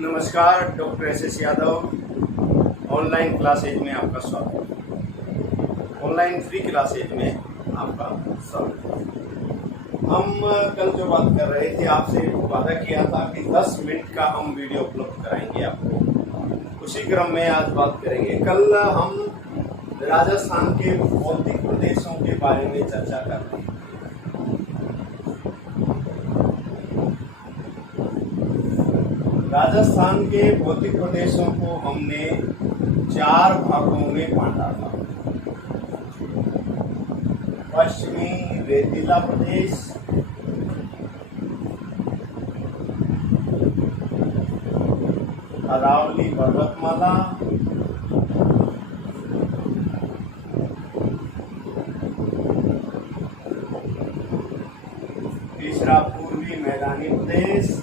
नमस्कार, doctor S Yadav online classes में आपका स्वागत है। ऑनलाइन फ्री क्लासेज में आपका स्वागत है। हम कल जो बात कर रहे थे, आपसे वादा किया था कि 10 मिनट का हम वीडियो उपलब्ध कराएंगे आपको। उसी क्रम में आज बात करेंगे। कल हम राजस्थान के भौतिक प्रदेशों के बारे में चर्चा कर रहे हैं। राजस्थान के भौतिक प्रदेशों को हमने 4 भागों में बांटा था। पश्चिमी रेतीला प्रदेश, अरावली पर्वतमाला, तीसरा पूर्वी मैदानी प्रदेश,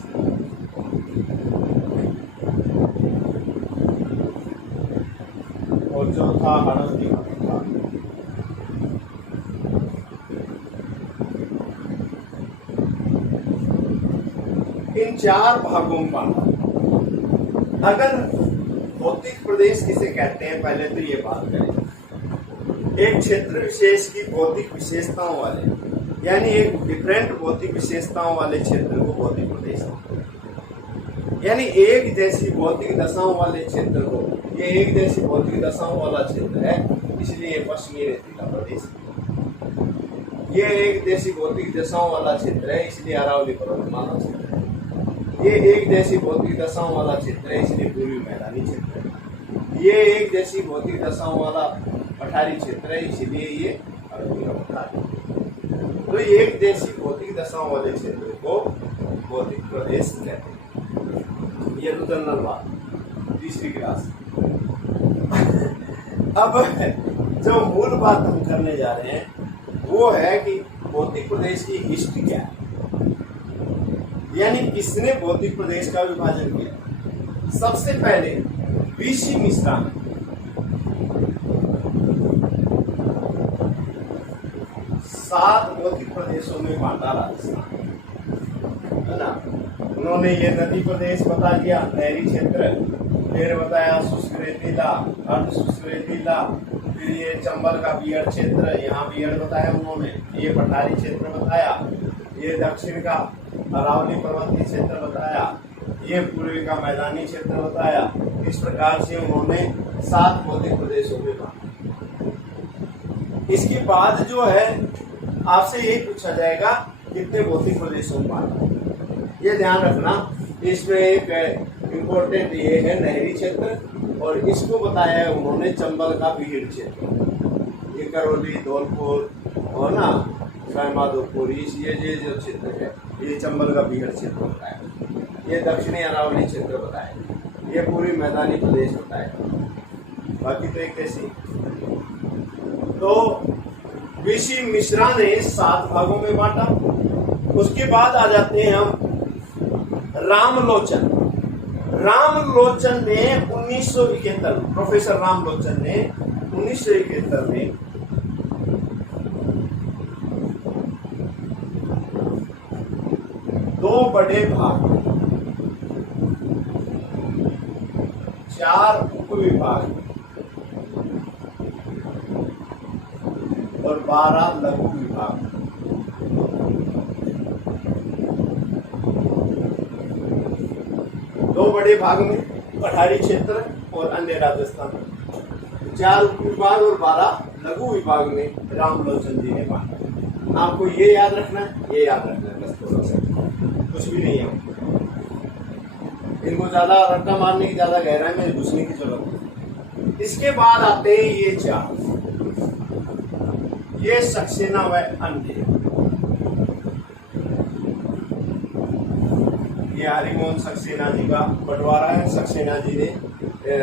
और चौथा हड़ौती प्रदेश। इन 4 भागों का अगर भौतिक प्रदेश किसे कहते हैं, पहले तो ये बात करें। एक क्षेत्र विशेष की भौतिक विशेषताओं वाले, यानी एक डिफरेंट भौतिक विशेषताओं वाले क्षेत्र को भौतिक प्रदेश कहते हैं। यानी एक जैसी भौतिक दशाओं वाले क्षेत्र को, ये एक जैसी भौतिक दशाओं वाला क्षेत्र है, इसलिए ये पश्चिमी रेतीला प्रदेश। ये एक जैसी भौतिक दशाओं वाला क्षेत्र है, इसलिए अरावली पर्वतमाला क्षेत्र है। ये एक जैसी भौतिक दशाओं वाला क्षेत्र है, इसलिए पूर्वी मैदानी क्षेत्र है। ये एक जैसी भौतिक दशाओं वाला पठारी क्षेत्र है, इसलिए ये अरावली पठारी। तो एक जैसी भौतिक दशाओं वाले क्षेत्र को भौतिक प्रदेश कहते हैं। ये तो जनरल बात, तीसरी क्लास। अब जो मूल बात हम करने जा रहे हैं वो है कि भौतिक प्रदेश की हिस्ट्री क्या है, यानी किसने भौतिक प्रदेश का विभाजन किया। सबसे पहले वीसी मिश्रा ने 7 भौतिक प्रदेशों में बांटा राजस्थान, है ना। उन्होंने ये नदी प्रदेश बता दिया, नहरी क्षेत्र, फिर बताया शुष्क रेतीला, अर्ध शुष्क रेतीला, फिर ये चंबल का बियड़ क्षेत्र, यहाँ बियड़ बताया उन्होंने, ये पठारी क्षेत्र बताया, ये दक्षिण का अरावली पर्वतीय क्षेत्र बताया, ये पूर्वी का मैदानी क्षेत्र बताया। इस प्रकार से उन्होंने 7 भौतिक प्रदेशों में बांटा। इसके बाद जो है आपसे ये पूछा जाएगा कितने भौतिक प्रदेशों में बांटा। ये ध्यान रखना, इसमें एक इम्पोर्टेंट ये है नहरी क्षेत्र, और इसको बताया है उन्होंने चंबल का बिहिड़ क्षेत्र। ये करौली, धौलपुर और ना माधोपुर, ये जो क्षेत्र है, ये चंबल का बिहिड़ क्षेत्र बताया। ये दक्षिणी अरावली क्षेत्र बताया, ये पूरी मैदानी प्रदेश बताया। बाकी तो एक ऐसी। तो वीसी मिश्रा ने 7 भागों में बांटा। उसके बाद आ जाते हैं हम रामलोचन। रामलोचन ने 1971, प्रोफेसर रामलोचन ने 1971 में दो बड़े भाग, 4 उपविभाग और 12 लघु विभाग, दो बड़े भाग में पठारी क्षेत्र और अन्य राजस्थान, 4 उपविभाग और 12 लघु विभाग में रामलोचन जी ने बांटा। आपको ये याद रखना है, ये याद रखना है, बस थोड़ा सा, कुछ भी नहीं है। इनको ज्यादा रट्टा मारने की, ज्यादा गहराई में घुसने की जरूरत नहीं। इसके बाद आते हैं ये 4, ये सक्सेना व अन्य। ये हरिमोहन सक्सेना जी का बंटवारा है। सक्सेना जी ने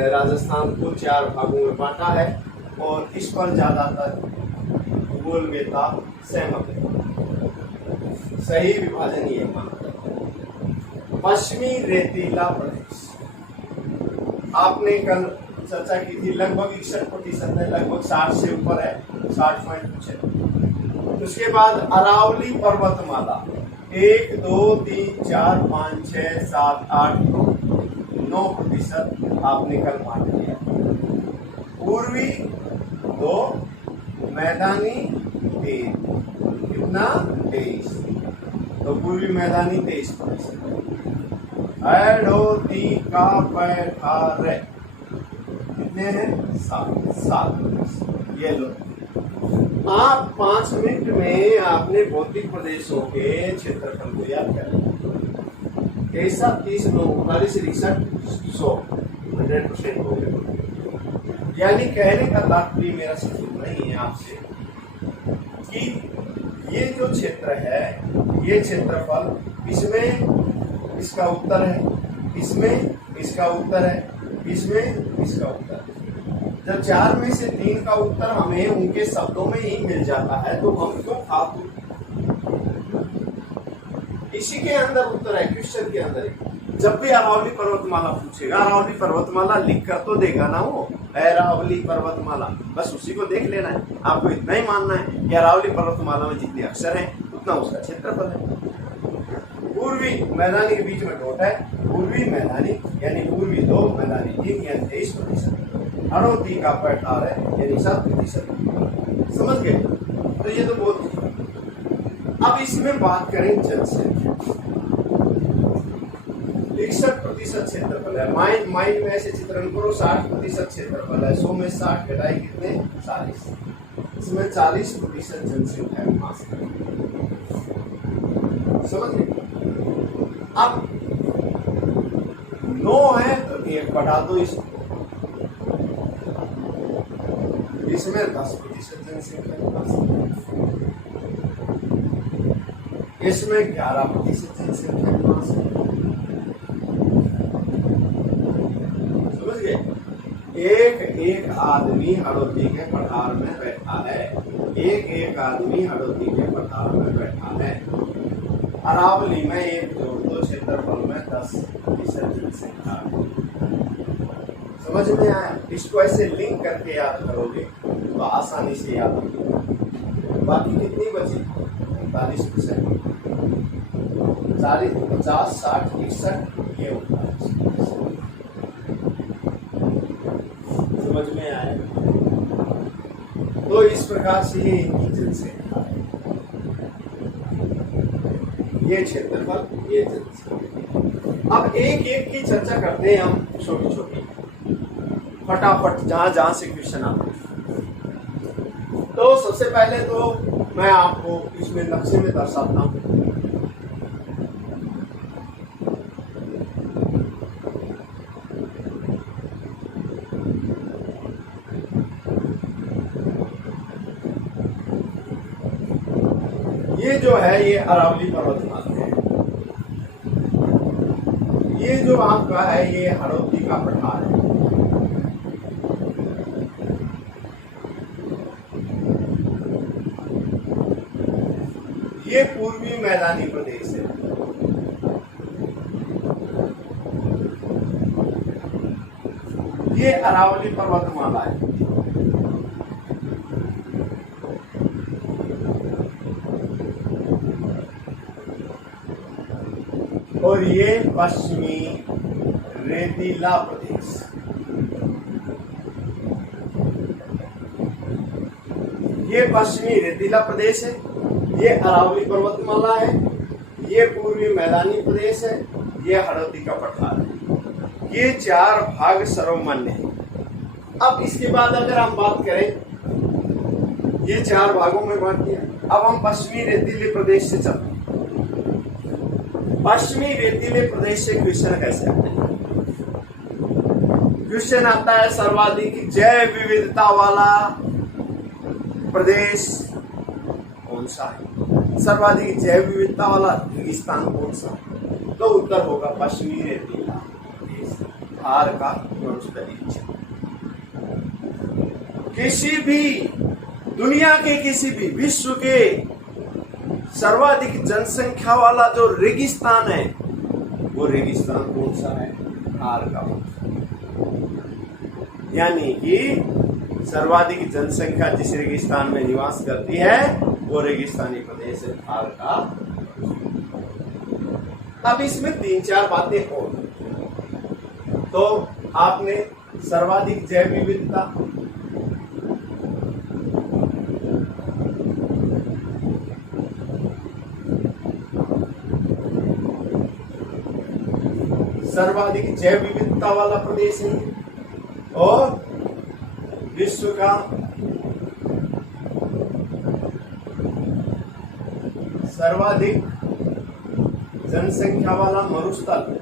राजस्थान को 4 भागों में बांटा है, और इस पर ज्यादातर भूगोलवेत्ता सहमत है। सही विभाजन ये मानते हैं। पश्चिमी रेतीला प्रदेश, आपने कल चर्चा की थी, लगभग 61% है, लगभग 60 से ऊपर है, 60 पॉइंट कुछ है। उसके बाद अरावली पर्वतमाला 1 2 3 4 5 6 7 8 9% आपने कल बांट दिया। पूर्वी 2, मैदानी 3, कितना 23, तो पूर्वी मैदानी 23%। हड़ौती का पैठार कितने हैं 7%। ये लो, आप 5 मिनट में आपने भौतिक प्रदेशों के क्षेत्रफल को याद कर लिया। कैसा 30, 9, 39, 61, 100, 100% हो गया। यानी कहने का तात्पर्य मेरा सिर्फ नहीं है आपसे कि ये जो क्षेत्र है, ये क्षेत्रफल, इसमें इसका उत्तर है, इसमें इसका उत्तर है, इसमें इसका उत्तर है। जब 4 में से 3 का उत्तर हमें उनके शब्दों में ही मिल जाता है तो हम क्यों फालतू, इसी के अंदर उत्तर है, क्वेश्चन के अंदर ही। जब भी अरावली पर्वतमाला पूछेगा, अरावली पर्वतमाला लिख कर तो देगा ना वो, अरावली पर्वतमाला, बस उसी को देख लेना है। आपको इतना ही मानना है कि अरावली पर्वतमाला में जितने अक्षर हैं उतना उसका क्षेत्रफल है। पूर्वी मैदानी के बीच में डॉट है, पूर्वी मैदानी यानी पूर्वी 2, मैदानी 3 यानी 23%। हड़ौती का पैठार है यानी 7%। समझ गए? तो ये तो बहुत। अब इसमें बात करें जनसंख्या, 61% क्षेत्रफल है। माइंड में ऐसे चित्रण करो, 60% क्षेत्रफल है। 100 में 60 घटाए कितने 40, इसमें 40% जनसंख्या है मास। समझ गए? अब 9 है तो 1 बढ़ा दो इसको, इसमें 10% जनसंख्या, इसमें 11% जनसंख्या। समझ गए? एक आदमी हड़ौती के पठार में बैठा है, एक आदमी हड़ौती के पठार में बैठा है। अरावली में 1 जोड़ दो, क्षेत्रफल में 10% जनसंख्या। समझ में आया? इसको ऐसे लिंक करके याद करोगे तो आसानी से याद होगी। बाकी कितनी बची 45%, 40, 50, 60, 61, ये होता है। समझ में आया? तो इस प्रकार से ये इनकी जनसंख्या है, ये क्षेत्रफल, ये जनसंख्या। अब एक एक की चर्चा करते हैं हम, छोटी छोटी फटाफट, जहां जहां से क्वेश्चन आते हैं। तो सबसे पहले तो मैं आपको इसमें नक्शे में दर्शाता हूं। ये जो है ये अरावली पर्वतमाला है, ये जो आपका है ये हड़ौती का पठार है। ये पूर्वी मैदानी प्रदेश है, ये अरावली पर्वतमाला है। और ये पश्चिमी रेतीला प्रदेश, ये पश्चिमी रेतीला प्रदेश है, ये अरावली पर्वतमाला है, ये पूर्वी मैदानी प्रदेश है, ये हड़ौती का पठार है। ये 4 भाग सर्वमान्य है। अब इसके बाद अगर हम बात करें, ये 4 भागों में बांट दिया। अब हम पश्चिमी रेतीले प्रदेश से चलते हैं। पश्चिमी रेतीले प्रदेश से क्वेश्चन कैसे आता है? क्वेश्चन आता है सर्वाधिक जैव विविधता वाला प्रदेश कौन सा है? सर्वाधिक जैव विविधता वाला रेगिस्तान कौन सा है? तो उत्तर होगा पश्चिमी रेतीला प्रदेश, बिहार का वनस्पति क्षेत्र। किसी भी दुनिया के किसी भी विश्व के सर्वाधिक जनसंख्या वाला जो रेगिस्तान है वो रेगिस्तान कौन सा है? बिहार का। यानी कि सर्वाधिक जनसंख्या जिस रेगिस्तान में निवास करती है वो रेगिस्तानी प्रदेश है बिहार का। अब इसमें 3-4 बातें और। तो आपने सर्वाधिक जैव विविधता, सर्वाधिक जैव विविधता वाला प्रदेश है और विश्व का सर्वाधिक जनसंख्या वाला मरुस्थल,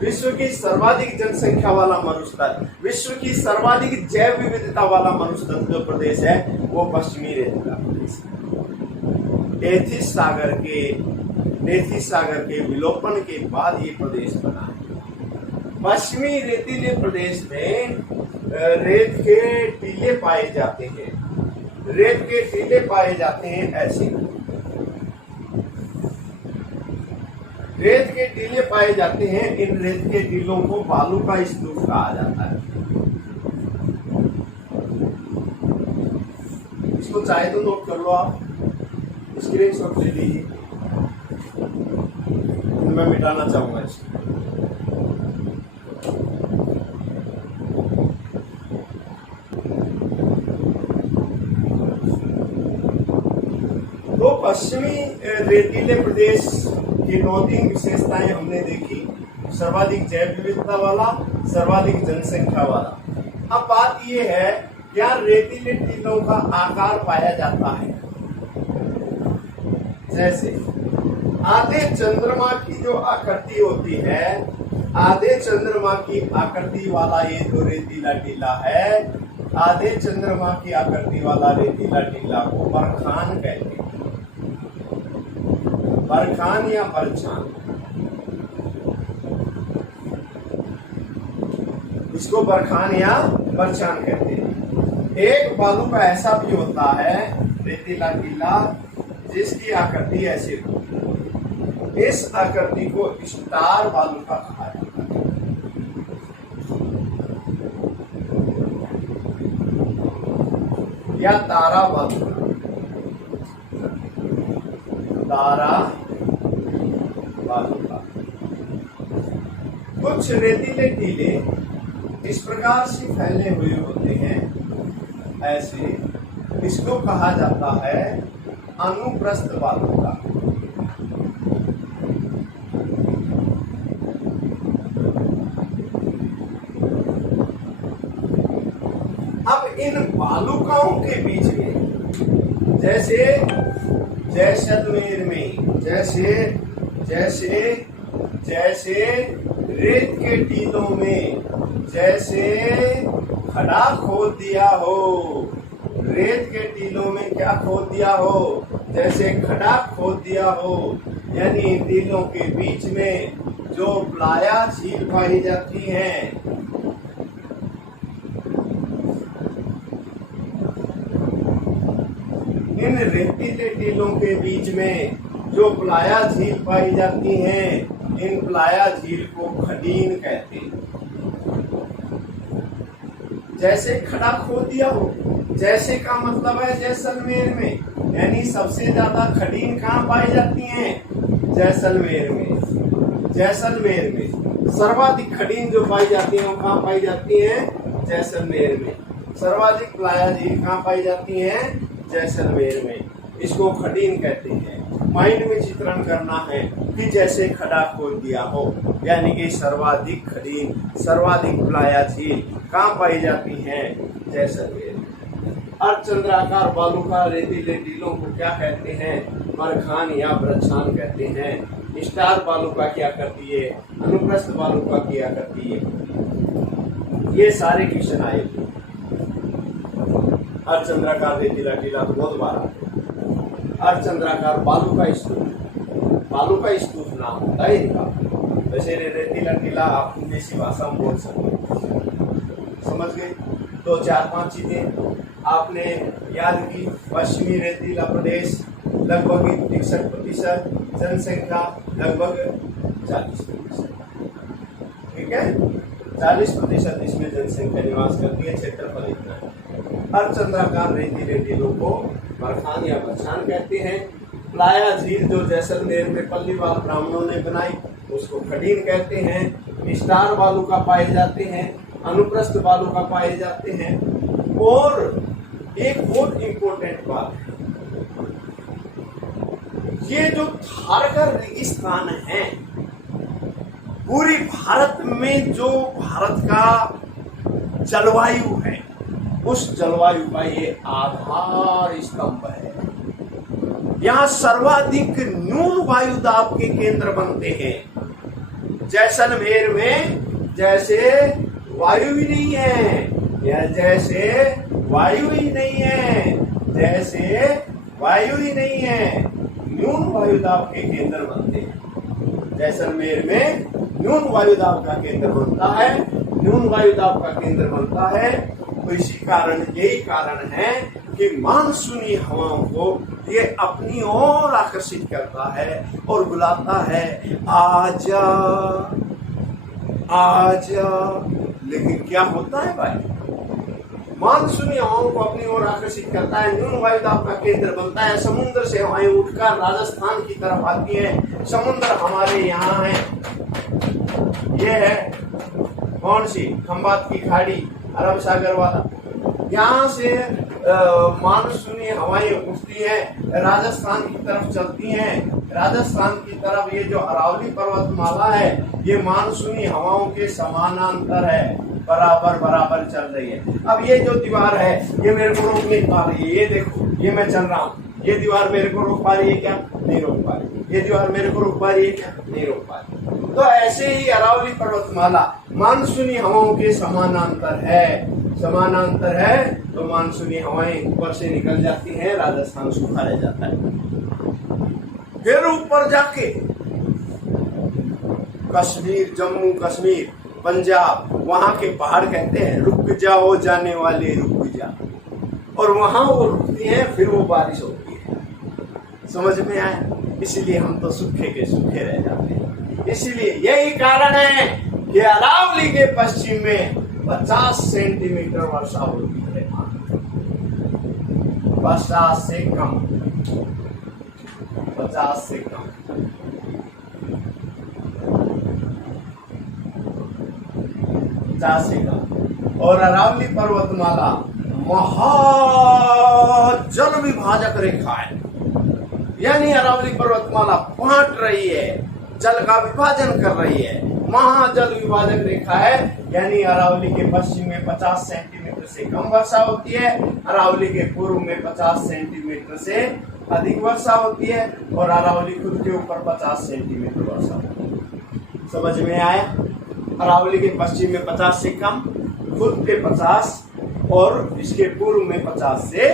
विश्व की सर्वाधिक जनसंख्या वाला मरुस्थल, विश्व की सर्वाधिक जैव विविधता वाला मरुस्थल जो प्रदेश है वो पश्चिमी रेतीला प्रदेश है। टेथिस सागर के विलोपन के बाद ये प्रदेश बना है। पश्चिमी रेतीले प्रदेश में रेत के टीले पाए जाते हैं, रेत के टीले पाए जाते हैं। ऐसे रेत के टीले पाए जाते हैं, इन रेत के टीलों को बालू का स्तूप कहा जाता है। इसको चाहे तो नोट कर लो, आप स्क्रीनशॉट ले लीजिए, मैं मिटाना चाहूंगा इसको। तो पश्चिमी रेतीले प्रदेश की 2-3 विशेषताएं हमने देखी, सर्वाधिक जैव विविधता वाला, सर्वाधिक जनसंख्या वाला। अब बात यह है, क्या रेतीले टीलों का आकार पाया जाता है? जैसे आधे चंद्रमा की जो आकृति होती है, आधे चंद्रमा की आकृति वाला ये जो रेतीला टीला है, आधे चंद्रमा की आकृति वाला रेतीला टीला को बरखान कहते हैं। बरखान या बरछान, इसको बरखान या बरछान कहते हैं। एक बालू का ऐसा भी होता है रेतीला टीला जिसकी आकृति ऐसे होती है, इस आकृति को स्टार बालू का कहा जाता है। या तारा बालू, तारा बालू का। कुछ रेतीले टीले इस प्रकार से फैले हुए होते हैं, ऐसे, इसको कहा जाता है अनुप्रस्थ बालू का। अब इन बालुकाओं के बीच में, जैसे जैसलमेर में, जैसे रेत के टीलों में जैसे खड़ा खोद दिया हो, रेत के टीलों में क्या खोद दिया हो? जैसे खड़ा खोद दिया हो, यानी टीलों के बीच में जो प्लाया झील पाई जाती हैं, इन रेतीले टीलों के बीच में जो प्लाया झील पाई जाती हैं, इन प्लाया झील को खडीन कहते हैं। जैसे खड़ा खोद दिया हो, जैसे का मतलब है जैसलमेर में, यानी सबसे ज्यादा खडीन कहाँ पाई जाती हैं? जैसलमेर में। जैसलमेर में सर्वाधिक खडीन जो पाई जाती है वो कहाँ पाई जाती है? जैसलमेर में। सर्वाधिक प्लाया झील कहाँ पाई जाती है? जैसलमेर में। इसको खडीन कहते हैं। माइंड में चित्रण करना है कि जैसे खड़ा खोद दिया हो, यानी कि सर्वाधिक खडीन, सर्वाधिक प्लाया झील कहाँ पाई जाती हैं? जैसलमेर। अर्धचंद्राकार बालू का रेतीले टीलों को क्या कहते हैं? बरखान या बरछान कहते हैं। स्टार बालू का क्या करती है? अनुप्रस्थ बालू का क्या करती है? ये सारे क्वेश्चन आए थे। अर्धचंद्राकार रेतीला टीला तो बहुत बार आते। अर्धचंद्राकार बालू का स्तूप, बालू का स्तूप नाम होता है इनका। वैसे रेतीला टीला आप देसी भाषा में बोल सकते हैं। समझ गए? तो 4-5 चीजें आपने याद की। पश्चिमी रेतीला प्रदेश लगभग 61%, जनसंख्या लगभग 40%। ठीक है, 40% इसमें जनसंख्या निवास करती है, क्षेत्रफल इतना है। अर्धचंद्राकार रेतीले टीलों को बरखान या बरछान कहते हैं। प्लाया झील जो जैसलमेर में पल्लीवाल ब्राह्मणों ने बनाई उसको खडीन कहते हैं। स्टार वालुका पाए जाते हैं, अनुप्रस्थ वालुका पाए जाते हैं। और एक बहुत इंपॉर्टेंट बात है, ये जो थारगर रेगिस्तान है, पूरी भारत में जो भारत का जलवायु है उस जलवायु का ये आधार स्तंभ है। यहाँ सर्वाधिक न्यून वायु दाब के केंद्र बनते हैं। जैसलमेर में जैसे वायु ही नहीं है, या जैसे वायु ही नहीं है, जैसे वायु ही नहीं है, न्यून वायु दाब के केंद्र बनते हैं। जैसलमेर में न्यून वायु दाब का केंद्र बनता है, न्यून वायु दाब का केंद्र बनता है। तो इसी कारण, यही कारण है कि मानसूनी हवाओं को ये अपनी ओर आकर्षित करता है और बुलाता है, आजा आजा। लेकिन क्या होता है भाई, मानसूनी हवाओं को अपनी ओर आकर्षित करता है, न्यून वायु दाब का केंद्र बनता है। समुद्र से हवाएं उठकर राजस्थान की तरफ आती हैं। समुद्र हमारे यहाँ है, ये है कौन सी, खंबात की खाड़ी, अरब सागर वाला। यहाँ से मानसूनी हवाएं उठती हैं, राजस्थान की तरफ चलती हैं। राजस्थान की तरफ ये जो अरावली पर्वतमाला है ये मानसूनी हवाओं के समानांतर है, बराबर बराबर चल रही है। अब ये जो दीवार है ये मेरे को रोक नहीं पा रही है। ये देखो, ये मैं चल रहा हूँ, ये दीवार मेरे को रोक पा रही है क्या? नहीं रोक पा रही। ये दीवार मेरे को रोक पा रही है क्या? नहीं रोक पा रही। तो ऐसे ही अरावली पर्वतमाला मानसूनी हवाओं के समानांतर है। समानांतर है तो मानसूनी हवाएं ऊपर से निकल जाती हैं, राजस्थान सूखा रह जाता है। फिर ऊपर जाके कश्मीर, जम्मू कश्मीर, पंजाब, वहां के पहाड़ कहते हैं रुक जाओ जाने वाले रुक जा, और वहां वो रुकती हैं, फिर वो बारिश होती है। समझ में आया? इसलिए हम तो सूखे के सूखे रह जाते हैं। इसलिए यही कारण है कि अरावली के पश्चिम में 50 सेंटीमीटर वर्षा होती है, 50 से कम, 50 से कम। और अरावली पर्वतमाला महाजल विभाजक रेखा है, यानी अरावली पर्वतमाला बांट रही है, जल का विभाजन कर रही है। महाजल विभाजक रेखा है, यानी अरावली के पश्चिम में 50 सेंटीमीटर से कम वर्षा होती है, अरावली के पूर्व में 50 सेंटीमीटर से अधिक वर्षा होती है, और अरावली खुद के ऊपर 50 सेंटीमीटर वर्षा होती है। समझ में आया? अरावली के पश्चिम में 50 से कम, खुद पे 50, और इसके पूर्व में 50 से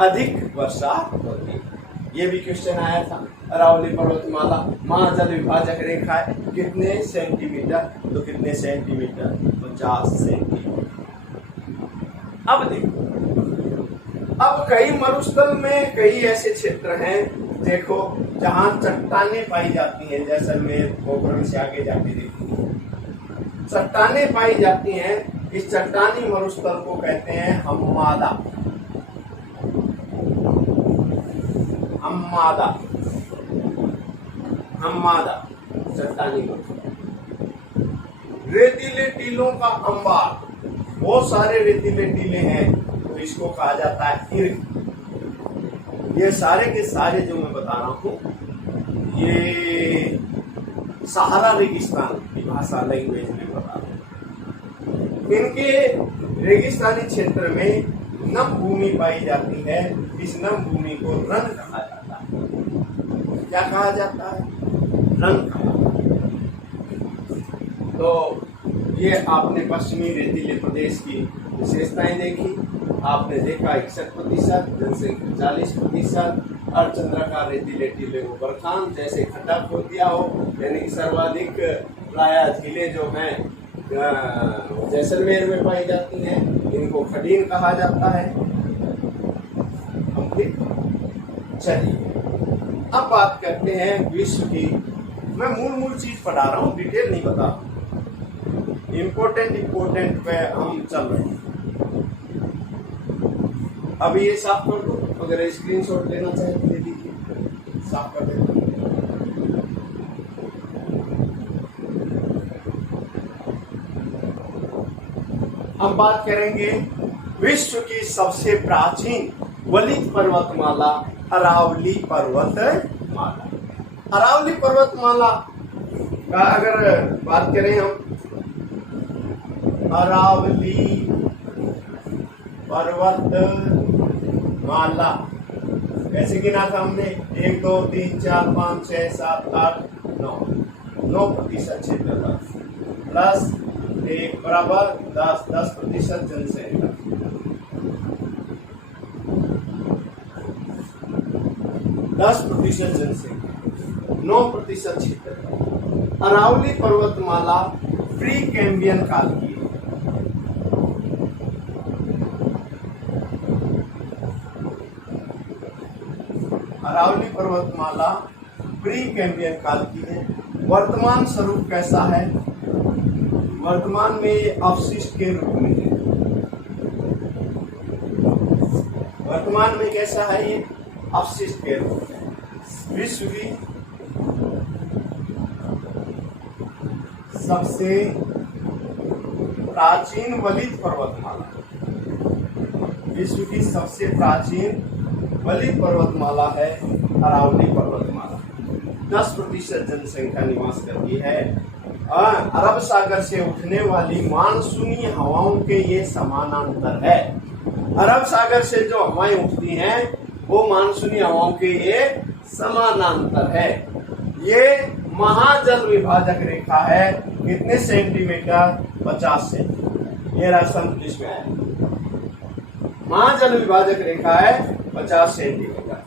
अधिक वर्षा होती है। ये भी क्वेश्चन आया था। अरावली पर्वतमाला महाजल विभाजक रेखा है, कितने सेंटीमीटर? तो कितने सेंटीमीटर? 50 सेंटीमीटर। अब देखो, अब कई मरुस्थल में कई ऐसे क्षेत्र हैं, देखो, जहां चट्टानें पाई जाती हैं। जैसलमेर, पोखरण से आगे जाके देखो, चट्टानें पाई जाती हैं। इस चट्टानी मरुस्थल को कहते हैं हम्मादा। हम्मादा, हम्मादा चट्टानी मरुस्थल। रेतीले टीलों का अंबार, बहुत सारे रेतीले टीले हैं, तो इसको कहा जाता है इर्ग। ये सारे के सारे जो मैं बता रहा हूँ, ये सहारा रेगिस्तान की भाषा, लैंग्वेज में बता रहा हूँ। इनके रेगिस्तानी क्षेत्र में नम भूमि पाई जाती है। इस नम भूमि को रन कहा जाता है। क्या कहा जाता है? रन कहा जाता है। तो ये आपने पश्चिमी रेतीले प्रदेश की विशेषताएं देखी। आपने देखा 61%, जनसंख्या 40%, अर्धचंद्राकार रेतीले टीले को बरखान जैसे खड्डा खोद दिया हो, यानी कि सर्वाधिक प्लाया झीलें जो हैं जैसलमेर में पाई जाती हैं, इनको खडीन कहा जाता है। कंप्लीट। चलिए अब बात करते हैं विश्व की। मैं मूल चीज पढ़ा रहा हूँ, डिटेल नहीं बता रहा। इम्पोर्टेंट पे हम चल रहे हैं। अब ये साफ कर दो, अगर स्क्रीनशॉट लेना चाहे तो ले लीजिए। साफ कर देता हूँ। हम बात करेंगे विश्व की सबसे प्राचीन वलित पर्वतमाला अरावली पर्वतमाला। अरावली पर्वतमाला का अगर बात करें हम, अरावली पर्वतमाला कैसे गिना था हमने? 1 2 3 4 5 6 7 8 9% क्षेत्र प्लस 1 बराबर 10% जनसंख्या। 10% जनसंख्या, 9% क्षेत्र। अरावली पर्वतमाला प्री कैम्बियन काल की है। अरावली पर्वतमाला प्री कैम्बियन काल की है। वर्तमान स्वरूप कैसा है? वर्तमान में ये अवशिष्ट के रूप में है। वर्तमान में कैसा है? ये अवशिष्ट के रूप में। विश्व की सबसे प्राचीन वलित पर्वतमाला, विश्व की सबसे प्राचीन वलित पर्वतमाला है अरावली पर्वतमाला। 10% जनसंख्या निवास करती है। अरब सागर से उठने वाली मानसूनी हवाओं के ये समानांतर है। अरब सागर से जो हवाएं उठती हैं वो मानसूनी हवाओं के ये समानांतर है। ये महाजल विभाजक रेखा है। कितने सेंटीमीटर? 50 सेंटीमीटर। ये राजस्थान प्रदेश में है। महाजल विभाजक रेखा है 50 सेंटीमीटर।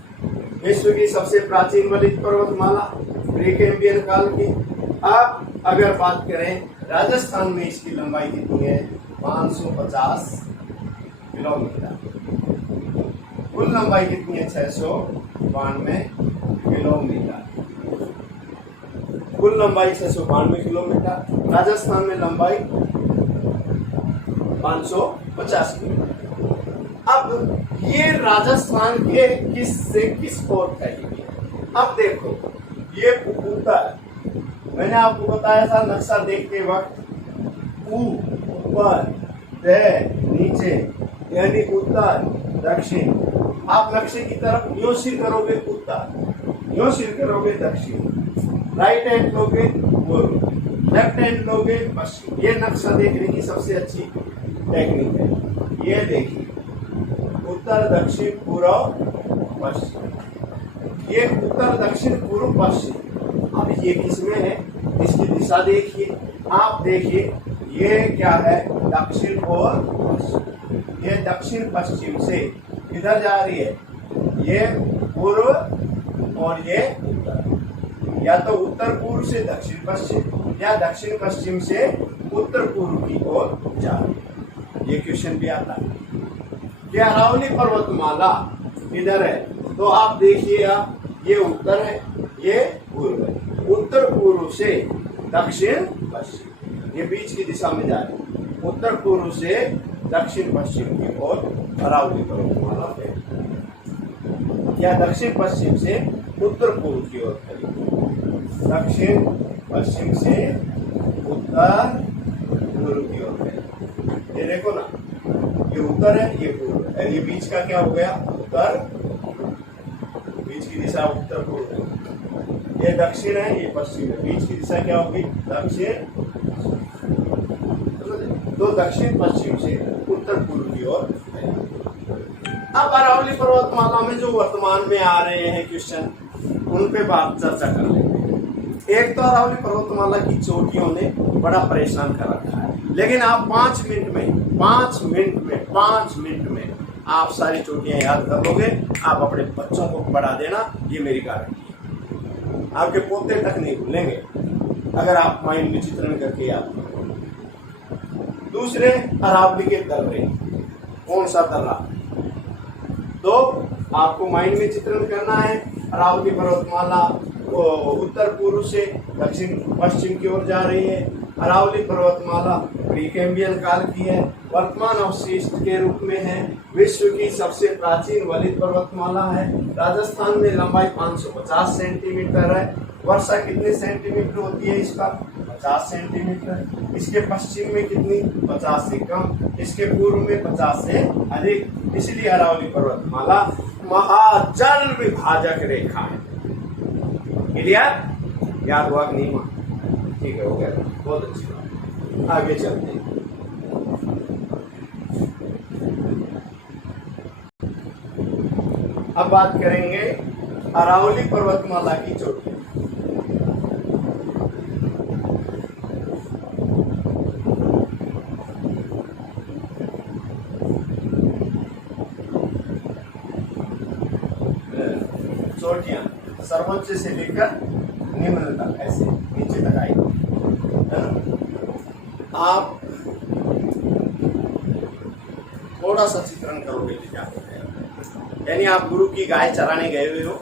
विश्व की सबसे प्राचीन वलित पर्वतमाला प्री कैम्बियन काल की। अब अगर बात करें राजस्थान में इसकी लंबाई कितनी है? 550 किलोमीटर। कुल लंबाई कितनी है? 692 किलोमीटर। कुल लंबाई 692 किलोमीटर। राजस्थान में लंबाई 550 किलोमीटर। अब ये राजस्थान के किस ओर फैली? अब देखो ये उत्तर, मैंने आपको बताया था नक्शा देखते वक्त, ऊपर नीचे यानी उत्तर दक्षिण। आप नक्शे की तरफ यूं सिर करोगे उत्तर, यूं सिर करोगे दक्षिण, राइट हैंड लोगे पूर्व, लेफ्ट हैंड लोगे पश्चिम। ये नक्शा देखने की सबसे अच्छी टेक्निक है। ये देखिए उत्तर दक्षिण पूर्व पश्चिम, ये उत्तर दक्षिण पूर्व पश्चिम। अब ये किसमें है? इसकी दिशा देखिए, आप देखिए ये क्या है? दक्षिण और पश्चिम। ये दक्षिण पश्चिम से किधर जा रही है? ये पूर्व और ये उत्तर। या तो उत्तर पूर्व से दक्षिण पश्चिम या दक्षिण पश्चिम से उत्तर पूर्व की ओर जा रही है। ये क्वेश्चन भी आता है। ये अरावली पर्वतमाला इधर है तो आप देखिए, ये उत्तर है, ये पूर्व है। उत्तर पूर्व से दक्षिण पश्चिम, ये बीच की दिशा में जा रही है। उत्तर पूर्व से दक्षिण पश्चिम की ओर अरावली पर्वतमाला है, या दक्षिण पश्चिम से उत्तर पूर्व की ओर फैली। दक्षिण पश्चिम से उत्तर पूर्व की ओर फैली। ये देखो ना, ये उत्तर है, ये पूर्व है। ये बीच का क्या हो गया? उत्तर, बीच की दिशा उत्तर पूर्व है। ये दक्षिण है, ये पश्चिम है। बीच की दिशा क्या होगी? दक्षिण। तो दक्षिण पश्चिम से उत्तर पूर्व की ओर। अब अरावली पर्वतमाला में जो वर्तमान में आ रहे हैं क्वेश्चन, उन पे बात चर्चा कर लेंगे। एक तो अरावली पर्वतमाला की चोटियों ने बड़ा परेशान कर रखा है, लेकिन आप 5 मिनट में आप सारी चोटियां याद कर लोगे। आप अपने बच्चों को पढ़ा देना, ये मेरी गारंटी है। आपके पोते तक नहीं भूलेंगे अगर आप माइंड में चित्रण करके याद करोगे। दूसरे, अरावली के दर्रे, कौन सा दर्रा? तो आपको माइंड में चित्रण करना है। अरावली पर्वतमाला उत्तर पूर्व से दक्षिण पश्चिम की ओर जा रही है। अरावली पर्वतमाला प्रीकैम्बियन काल की है, वर्तमान अवशिष्ट के रूप में है, विश्व की सबसे प्राचीन वलित पर्वतमाला है। राजस्थान में लंबाई 550 सेंटीमीटर है। वर्षा कितने सेंटीमीटर होती है इसका? 50 सेंटीमीटर। इसके पश्चिम में कितनी? 50 से कम। इसके पूर्व में 50 से अधिक। इसलिए अरावली पर्वतमाला महाजल विभाजक रेखा है। क्लियर? याद हुआ कि नहीं हुआ? ठीक है, हो गया, बहुत अच्छी बात। आगे चलते हैं। अब बात करेंगे अरावली पर्वतमाला की चोटी। चोटियां सर्वोच्च से लेकर निम्न तक, ऐसे नीचे तक आई है ना। आप थोड़ा सा चित्रण करोगे तो क्या होगा? यानी आप गुरु की गाय चराने गए हुए हो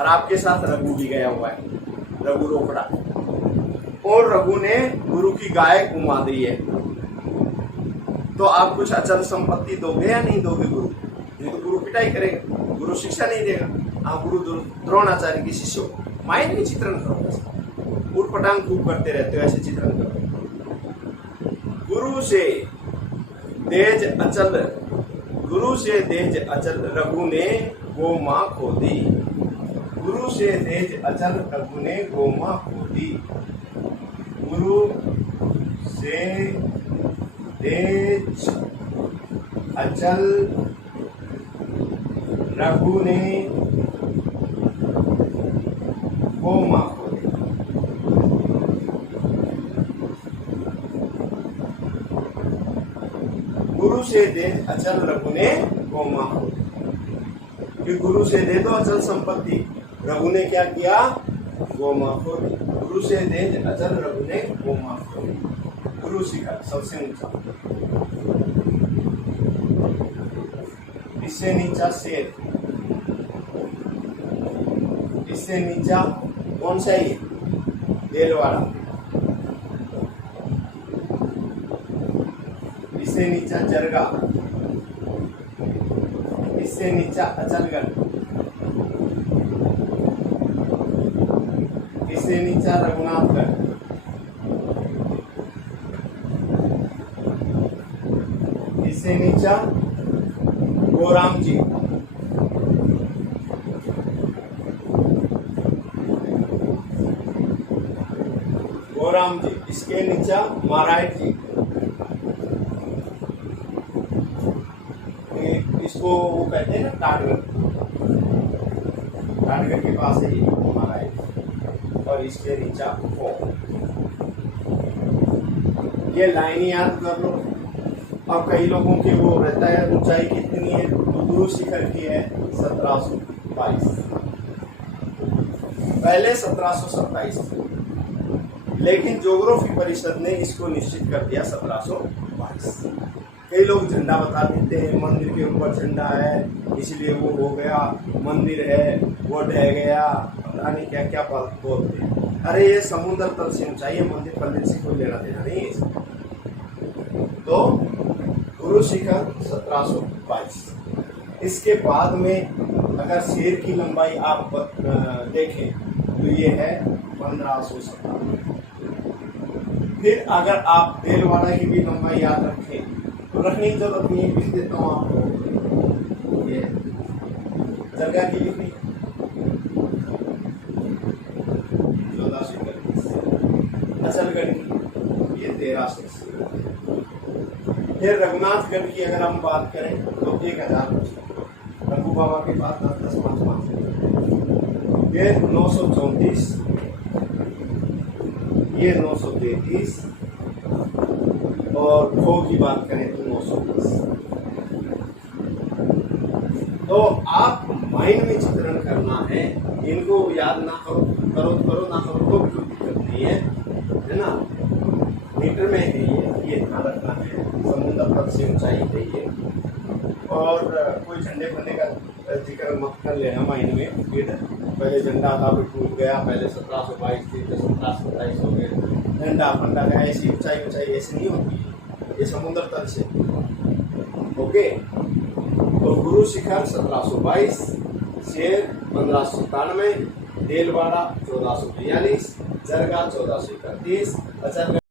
और आपके साथ रघु भी गया हुआ है, रघु रोकड़ा, और रघु ने गुरु की गाय घुमा दी है। तो आप कुछ अचल संपत्ति दोगे या नहीं दोगे गुरु? नहीं तो गुरु पिटाई करेगा, गुरु शिक्षा नहीं देगा। आप गुरु द्रोणाचार्य के शिष्य हो, माइंड में चित्रण करो, उठपटांग खूब करते रहते हो, ऐसे चित्रण करो। गुरु से तेज अचल, गुरु से तेज अचल रघु ने गोमा खोदी। गुरु से तेज अचल रघु ने गोमा खोदी। गुरु से तेज अचल रघु ने गोमा खोदी। गुरु से दे अचल रघु ने गोमा खोदी। कि गुरु से दे दो अचल संपत्ति, रघु ने क्या किया? गोमा खोदी। गुरु से दे अचल रघु ने गोमा खोदी। गुरु शिखर सबसे ऊंचा, इससे नीचा शेर, इससे नीचा कौन सा ही? देलवाड़ा। इससे नीचा जरगा, इससे नीचा अचलगढ़, इससे नीचा रघुनाथगढ़, इससे नीचा गोराम जी, गोराम जी, इसके नीचा महाराज जी, इसको वो कहते हैं ना टाटगढ़, टाटगढ़ के पास है ये महाराज, और इसके नीचा ओ। ये लाइन याद कर लो। अब कई लोगों के वो रहता है ऊंचाई कितनी है, तो गुरु शिखर की है 1722, पहले 1727, लेकिन ज्योग्राफी परिषद ने इसको निश्चित कर दिया 1722। कई लोग झंडा बता देते हैं, मंदिर के ऊपर झंडा है इसलिए वो हो गया, मंदिर है वो ढह गया, पता नहीं क्या क्या बोलते हैं। अरे ये समुद्र तल से ऊंचाई है, मंदिर फंदिर से कोई लेना देना नहीं है। तो गुरु शिखर 1722। इसके बाद में अगर शेर की लंबाई आप देखें तो ये है 1557। फिर अगर आप देलवाड़ा की भी लंबाई याद रखें, तो रखने की जरूरत नहीं है, लिख देता हूँ आपको। ये जगह की लिखनी 14 से अचलगढ़ की ये 13 से। फिर रघुनाथगढ़ की अगर हम बात करें तो 1000, रघु बाबा के पास 10-10, 5-5। ये 934, ये 933, और खो की बात करें तो 920। तो आप माइंड में चित्रण करना है, इनको याद ना करो, करो तो करो, ना करो तो कोई दिक्कत नहीं है ना। मीटर में है ये ध्यान रखना है, समुद्र तल से ऊंचाई है ये, और कोई झंडे फंडे का जिक्र मत कर लेना माइंड में, फिर पहले झंडा था फिर टूट गया, पहले 1722 थी फिर 1727 हो गए, झंडा फंडा का ऐसी ऊंचाई ऊंचाई ऐसी नहीं होती है, ये समुद्र तल से। ओके, तो गुरु शिखर 1722, शेर 1597, देलवाड़ा 1442, जरगा 1431, अचरगढ़